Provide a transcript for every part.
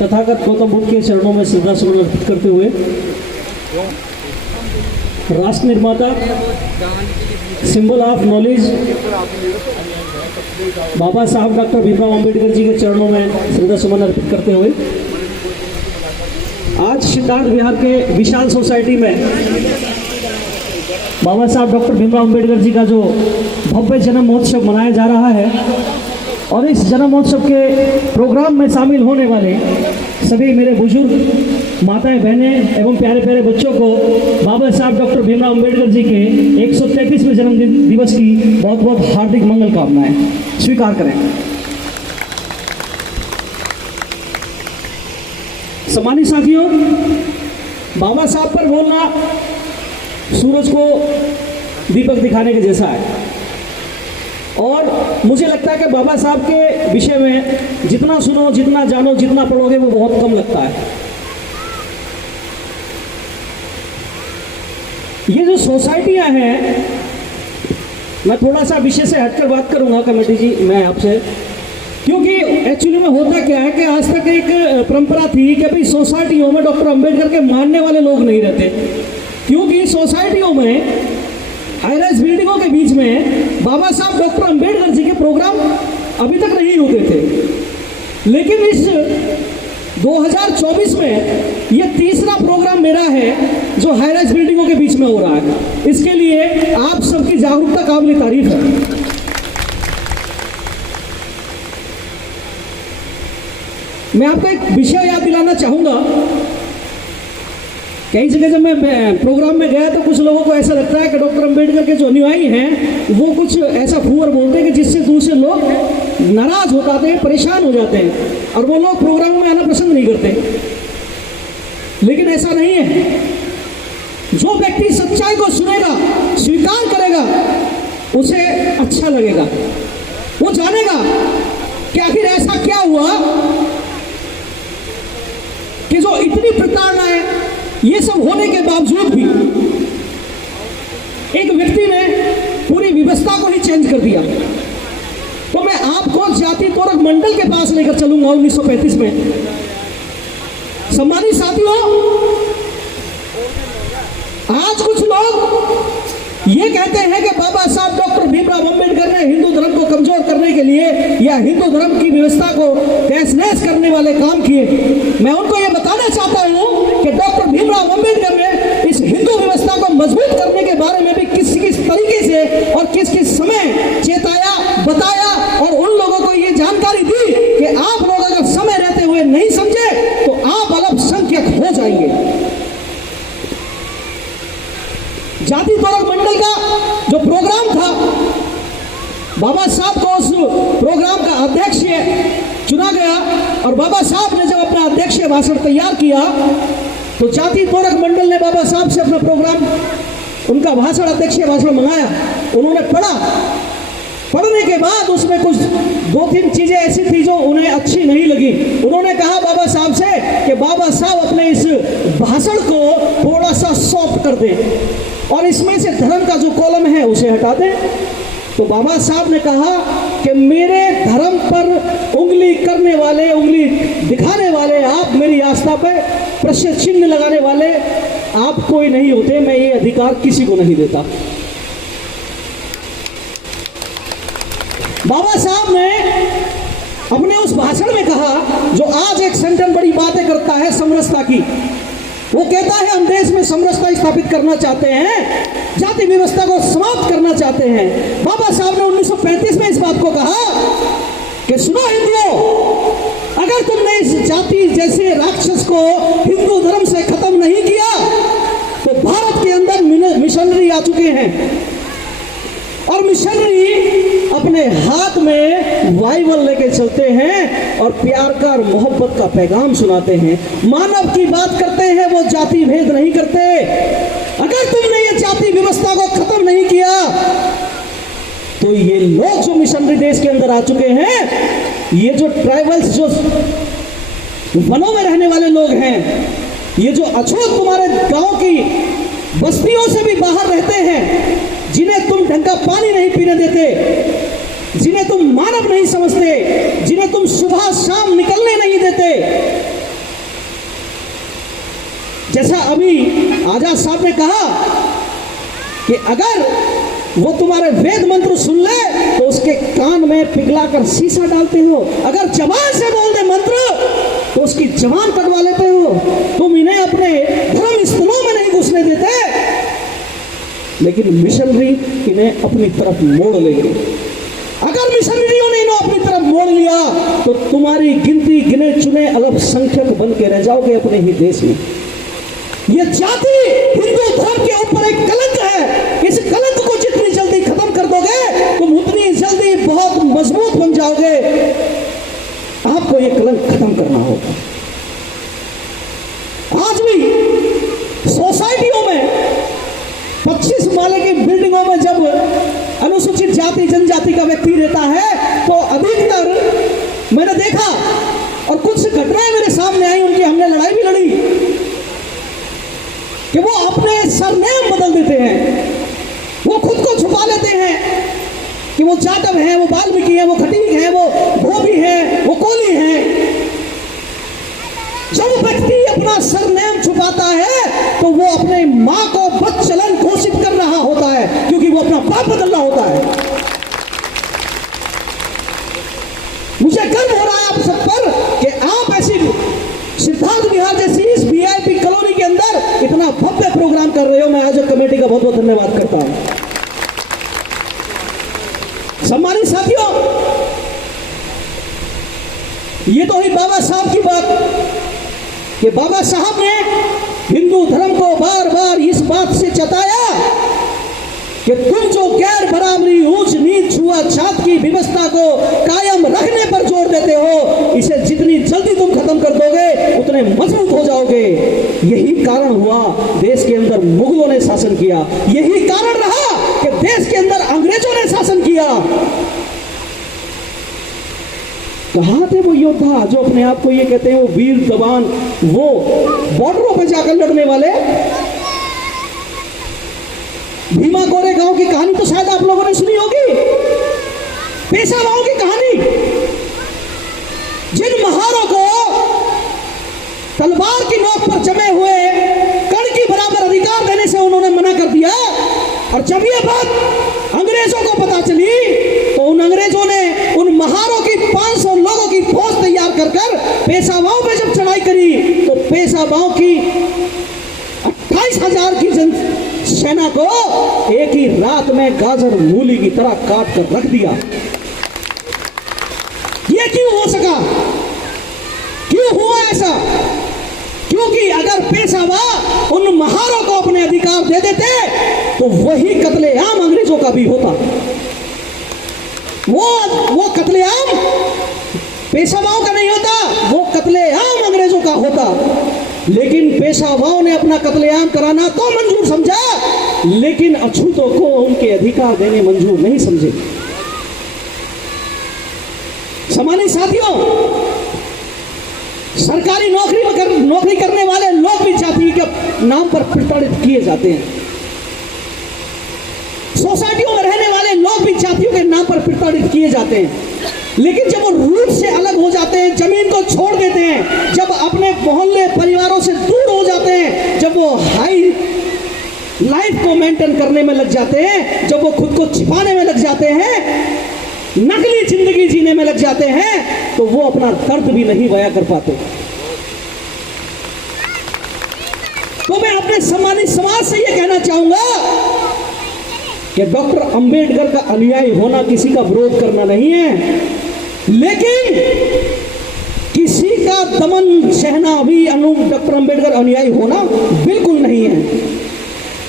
तथागत गौतम बुद्ध के चरणों में श्रद्धा सुमन अर्पित करते हुए राष्ट्र निर्माता, सिंबल ऑफ नॉलेज बाबा साहब डॉक्टर भीमराव अंबेडकर जी के चरणों में श्रद्धा सुमन अर्पित करते हुए आज सिद्धार्थ विहार के विशाल सोसाइटी में बाबा साहब डॉक्टर भीमराव अंबेडकर जी का जो भव्य जन्म महोत्सव मनाया जा रहा है और इस जन्म महोत्सव के प्रोग्राम में शामिल होने वाले सभी मेरे बुजुर्ग माताएं, बहनें एवं प्यारे प्यारे बच्चों को बाबा साहब डॉक्टर भीमराव अंबेडकर जी के 133वें जन्मदिन दिवस की बहुत बहुत हार्दिक मंगल कामनाएं स्वीकार करें। सम्मानित साथियों, बाबा साहब पर बोलना सूरज को दीपक दिखाने के जैसा है और मुझे लगता है कि बाबा साहब के विषय में जितना सुनो, जितना जानो, जितना पढ़ोगे वो बहुत कम लगता है। ये जो सोसाइटियां हैं, मैं थोड़ा सा विषय से हटकर बात करूंगा कमेटी जी, मैं आपसे, क्योंकि एक्चुअली में होता क्या है कि आज तक एक परंपरा थी कि भाई सोसाइटियों में डॉक्टर अंबेडकर के मानने वाले लोग नहीं रहते, क्योंकि सोसाइटियों में हाई राइज बिल्डिंगों के बीच में बाबा साहब डॉक्टर अंबेडकर जी के प्रोग्राम अभी तक नहीं होते थे। लेकिन इस 2024 में ये तीसरा प्रोग्राम मेरा है जो हाई राइज बिल्डिंगों के बीच में हो रहा है। इसके लिए आप सबकी जागरूकता काबिल तारीफ है। मैं आपको एक विषय याद दिलाना चाहूंगा। कई जगह जब मैं प्रोग्राम में गया तो कुछ लोगों को ऐसा लगता है कि डॉक्टर अंबेडकर के जो अनुयायी हैं वो कुछ ऐसा फूहर बोलते हैं कि जिससे दूसरे लोग नाराज हो जाते हैं, परेशान हो जाते हैं और वो लोग प्रोग्राम में आना पसंद नहीं करते। लेकिन ऐसा नहीं है। जो व्यक्ति सच्चाई को सुनेगा, स्वीकार करेगा, उसे अच्छा लगेगा। वो जानेगा कि आखिर ऐसा क्या हुआ कि जो इतनी प्रताड़नाएं, ये सब होने के बावजूद भी एक व्यक्ति ने पूरी व्यवस्था को ही चेंज कर दिया। तो मैं आपको जाति तोरक मंडल के पास लेकर चलूंगा 1935 में। सम्मानित साथियों, आज कुछ लोग ये कहते हैं कि बाबा साहब डॉक्टर भीमराव अंबेडकर ने हिंदू धर्म को कमजोर करने के लिए या हिंदू धर्म की व्यवस्था को तहस-नहस करने वाले काम किए। मैं उनको ये बताना चाहता हूं कि डॉक्टर भीमराव अंबेडकर ने इस हिंदू व्यवस्था को मजबूत करने के बारे में भी किस किस तरीके से और किस किस समय चेताया, बताया और उन लोगों को ये जानकारी दी कि आप लोग अगर समय रहते हुए नहीं समझे तो आप अल्पसंख्यक हो जाएंगे। जाति तोरक मंडल का जो प्रोग्राम था, बाबा साहब को उस प्रोग्राम का अध्यक्ष चुना गया और बाबा साहब ने जब अपना अध्यक्षीय भाषण तैयार किया तो जाति तोरक मंडल ने बाबा साहब से अपना प्रोग्राम, उनका भाषण, अध्यक्षीय भाषण मंगाया। उन्होंने पढ़ा। पढ़ने के बाद उसमें कुछ 2-3 चीजें ऐसी थी जो उन्हें अच्छी नहीं लगी। उन्होंने कहा बाबा साहब से कि बाबा साहब अपने इस भाषण को थोड़ा सा सॉफ्ट कर दें और इसमें से धर्म का जो कॉलम है उसे हटा दें। तो बाबा साहब ने कहा कि मेरे धर्म पर उंगली करने वाले, उंगली दिखाने वाले, आप मेरी आस्था पे प्रश्न चिन्ह लगाने वाले आप कोई नहीं होते। मैं ये अधिकार किसी को नहीं देता। बाबा साहब ने अपने उस भाषण में कहा, जो आज एक संगठन बड़ी बातें करता है समरसता की, वो कहता है हम देश में समरसता स्थापित करना चाहते हैं, जाति व्यवस्था को समाप्त करना चाहते हैं। बाबा साहब ने 1935 में इस बात को कहा कि सुनो हिंदुओं, अगर तुमने इस जाति जैसे राक्षस को हिंदू धर्म से खत्म नहीं किया तो भारत के अंदर मिशनरी आ चुके हैं और मिशनरी अपने हाथ में बाइबल लेके चलते हैं और प्यार का और मोहब्बत का पैगाम सुनाते हैं। मानव की बात करते हैं, वो जाति भेद नहीं करते। अगर तुमने ये जाति व्यवस्था को खत्म नहीं किया तो ये लोग जो मिशनरी देश के अंदर आ चुके हैं, ये जो ट्राइबल्स, जो वनों में रहने वाले लोग हैं, ये जो अछूत तुम्हारे गांव की बस्तियों से भी बाहर रहते हैं, जिन्हें तुम ढंग का पानी नहीं पीने देते, जिन्हें तुम मानव नहीं समझते, जिन्हें तुम सुबह शाम निकलने नहीं देते, जैसा अभी आजाद साहब ने कहा कि अगर वो तुम्हारे वेद मंत्र सुन ले तो उसके कान में पिघलाकर शीशा डालते हो, अगर जबान से बोल दे मंत्र तो उसकी जबान कटवा लेते हो। तुम इन्हें अपने धर्म स्थलों में नहीं घुसने देते, लेकिन मिशनरी इन्हें अपनी तरफ मोड़ लेंगे। अगर मिशनरियों ने इन्हें अपनी तरफ मोड़ लिया तो तुम्हारी गिनती गिने चुने अल्पसंख्यक बन के रह जाओगे अपने ही देश में। यह जाति हिंदू धर्म के ऊपर एक कलंक है। इस कलंक को जितनी जल्दी खत्म कर दोगे तुम उतनी जल्दी बहुत मजबूत बन जाओगे। आपको यह कलंक खत्म करना होगा। आज भी सोसाइटियों में 25 माले की बिल्डिंगों में जब अनुसूचित जाति जनजाति का व्यक्ति रहता है तो अधिकतर मैंने देखा और कुछ घटनाएं मेरे सामने आई, उनकी हमने लड़ाई भी लड़ी कि वो अपने सरनेम बदल देते हैं, वो खुद को छुपा लेते हैं कि वो जाटव है, वो वाल्मीकि है, वो खटीक है, वो धोबी है, वो कोली है। जब व्यक्ति अपना सरनेम छुपाता है तो वो अपने मां को बदचलन घोषित कर रहा होता है, क्योंकि वो अपना बाप बदल रहा होता है। मुझे गर्व हो रहा है आप सब पर कि आप ऐसी सिद्धार्थ विहार जैसी इस वीआईपी कॉलोनी के अंदर इतना भव्य प्रोग्राम कर रहे हो। मैं आयोजक कमेटी का बहुत बहुत धन्यवाद करता हूं। सम्मानित साथियों, ये तो हुई बाबा साहब की बात कि बाबा साहब ने हिंदू धर्म को बार बार इस बात से जताया कि तुम जो गैर बराबरी, ऊंच नीच, छुआछूत की व्यवस्था को कायम रखने पर जोर देते हो, इसे जितनी जल्दी तुम खत्म कर दोगे उतने मजबूत हो जाओगे। यही कारण हुआ देश के अंदर मुगलों ने शासन किया, यही कारण रहा कि देश के अंदर अंग्रेजों ने शासन किया। कहां थे वो योद्धा जो अपने आप को ये कहते हैं वो वीर जवान, वो बॉर्डरों पे जाकर लड़ने वाले? भीमा कोरेगांव की कहानी तो शायद आप लोगों ने सुनी होगी, पेशवाओं की कहानी, जिन महारों को तलवार की नोक पर जमे हुए कण की बराबर अधिकार देने से उन्होंने मना कर दिया। और जब ये बात अंग्रेजों को पता चली तो उन अंग्रेजों ने उन महारों की 500 लोगों की फौज तैयार कर पेशवाओं पे जब चढ़ाई करी तो पेशवाओं की 28,000 की सेना को एक ही रात में गाजर मूली की तरह काट कर रख दिया। ये क्यों हो सका? क्यों हुआ ऐसा? क्योंकि अगर पेशवा उन महारों को अपने अधिकार दे देते तो वही कत्लेआम अंग्रेजों का भी होता। वो कत्लेआम पेशवाओं का नहीं होता, वो कत्लेआम अंग्रेजों का होता। लेकिन पेशवाओं ने अपना कत्लेआम कराना तो मंजूर समझा, लेकिन अछूतों को उनके अधिकार देने मंजूर नहीं समझे। सम्मानित साथियों, सरकारी नौकरी करने वाले लोग भी जाति के नाम पर प्रताड़ित किए जाते हैं। सोसाइटियों में रहने वाले लोग भी जातियों के नाम पर प्रताड़ित किए जाते हैं। लेकिन जब वो रूट से अलग हो जाते हैं, जमीन को छोड़ देते हैं, जब अपने मोहल्ले परिवारों से दूर हो जाते हैं, जब वो हाई लाइफ को मेंटेन करने में लग जाते हैं, जब वो खुद को छिपाने में लग जाते हैं, नकली जिंदगी जीने में लग जाते हैं, तो वो अपना दर्द भी नहीं बयां कर पाते। तो मैं अपने सम्मानित समाज से यह कहना चाहूंगा कि डॉक्टर अंबेडकर का अनुयायी होना किसी का विरोध करना नहीं है, लेकिन किसी का दमन सहना भी डॉक्टर अंबेडकर अनुयायी होना बिल्कुल नहीं है।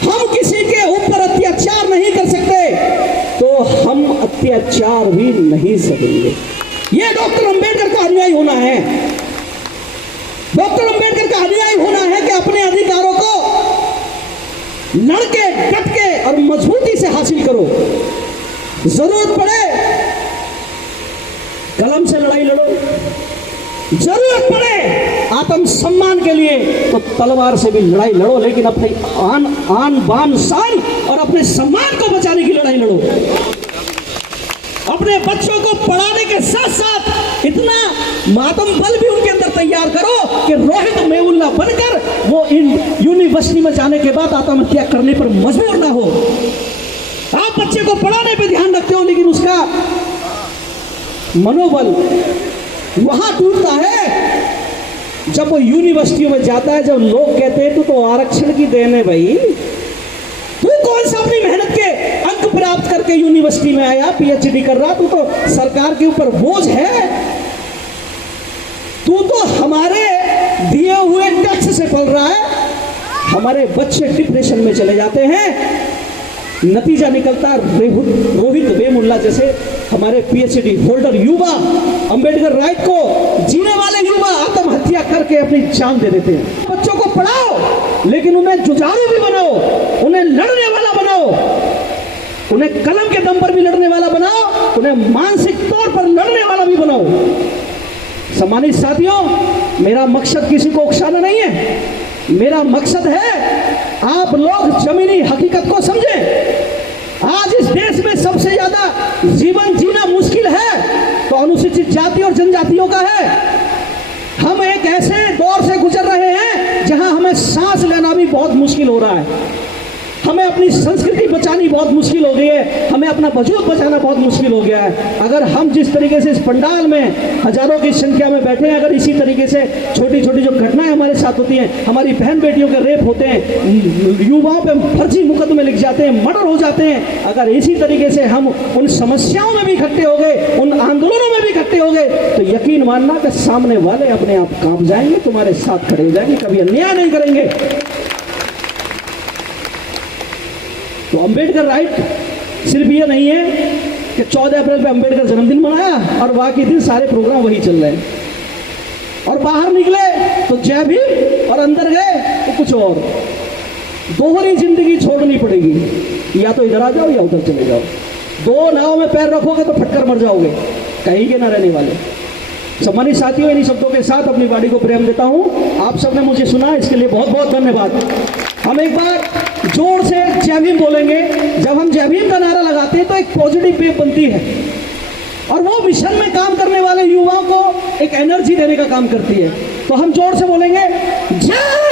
हम किसी के ऊपर अत्याचार नहीं कर सकते तो हम अत्याचार भी नहीं सकेंगे। यह डॉक्टर अंबेडकर का अनुयायी होना है। डॉक्टर अंबेडकर का अनुयायी होना है कि अपने अधिकारों को लड़के डट के और मजबूती से हासिल करो। जरूरत पड़े कलम से लड़ाई लड़ो, जरूरत पड़े आत्मसम्मान के लिए तो तलवार से भी लड़ाई लड़ो, लेकिन अपने आन बान शान और अपने सम्मान को बचाने की लड़ाई लड़ो। अपने अपने बच्चों को पढ़ाने के साथ साथ इतना मातम बल भी उनके अंदर तैयार करो कि रोहित मेहुल्ला बनकर वो इन यूनिवर्सिटी में जाने के बाद आत्महत्या करने पर मजबूर ना हो। आप बच्चे को पढ़ाने पे ध्यान रखते हो, लेकिन उसका मनोबल वहां टूटता है जब वो यूनिवर्सिटियों में जाता है, जब लोग कहते हैं तू तो आरक्षण की देन है भाई, तू कौन सा अपनी मेहनत के अंक प्राप्त करके यूनिवर्सिटी में आया, पीएचडी कर रहा, तू तो सरकार के ऊपर बोझ है, तू तो हमारे दिए हुए टैक्स से पल रहा है। हमारे बच्चे डिप्रेशन में चले जाते हैं, नतीजा निकलता रोहित वेमुल्ला जैसे हमारे पीएचडी होल्डर युवा अंबेडकर राइट को जीने वाले युवा आत्महत्या करके अपनी जान दे देते हैं। बच्चों को पढ़ाओ, लेकिन उन्हें जुझारू भी बनाओ, उन्हें लड़ने वाला बनाओ, उन्हें कलम के दम पर भी लड़ने वाला बनाओ, उन्हें मानसिक तौर पर लड़ने वाला भी बनाओ। सम्मानित साथियों, मेरा मकसद किसी को उकसाना नहीं है, मेरा मकसद है आप लोग जमीनी हकीकत को समझें। आज इस देश में सबसे ज्यादा जीवन जीना मुश्किल है तो अनुसूचित जाति और जनजातियों का है। हम एक ऐसे दौर से गुजर रहे हैं जहां हमें सांस लेना भी बहुत मुश्किल हो रहा है, हमें अपनी संस्कृति बचानी बहुत मुश्किल हो गई है, हमें अपना वजूद बचाना बहुत मुश्किल हो गया है। अगर हम जिस तरीके से इस पंडाल में हजारों की संख्या में बैठे हैं, अगर इसी तरीके से छोटी छोटी जो घटनाएं हमारे साथ होती हैं, हमारी बहन बेटियों के रेप होते हैं, युवाओं पे फर्जी मुकदमे लिख जाते हैं, मर्डर हो जाते हैं, अगर इसी तरीके से हम उन समस्याओं में भी इकट्ठे हो गए, उन आंदोलनों में भी इकट्ठे हो गए, तो यकीन मानना कि सामने वाले अपने आप कांप जाएंगे, तुम्हारे साथ खड़े हो जाएंगे, कभी अन्याय नहीं करेंगे। तो अंबेडकर राइट सिर्फ ये नहीं है कि 14 अप्रैल पे अंबेडकर जन्मदिन मनाया और बाकी दिन सारे प्रोग्राम वही चल रहे हैं, और बाहर निकले तो जय भीम और अंदर गए तो कुछ और। दोहरी जिंदगी छोड़नी पड़ेगी, या तो इधर आ जाओ या उधर चले जाओ। दो नाव में पैर रखोगे तो फटकर मर जाओगे, कहीं के ना रहने वाले। सम्मानित साथियों, इन्हीं शब्दों के साथ अपनी वाणी को प्रेम देता हूं। आप सबने मुझे सुना, इसके लिए बहुत बहुत धन्यवाद। हम एक बार जोर से जय भीम बोलेंगे। जब हम जय भीम का नारा लगाते हैं तो एक पॉजिटिव वेव बनती है, और वो मिशन में काम करने वाले युवाओं को एक एनर्जी देने का काम करती है। तो हम जोर से बोलेंगे जय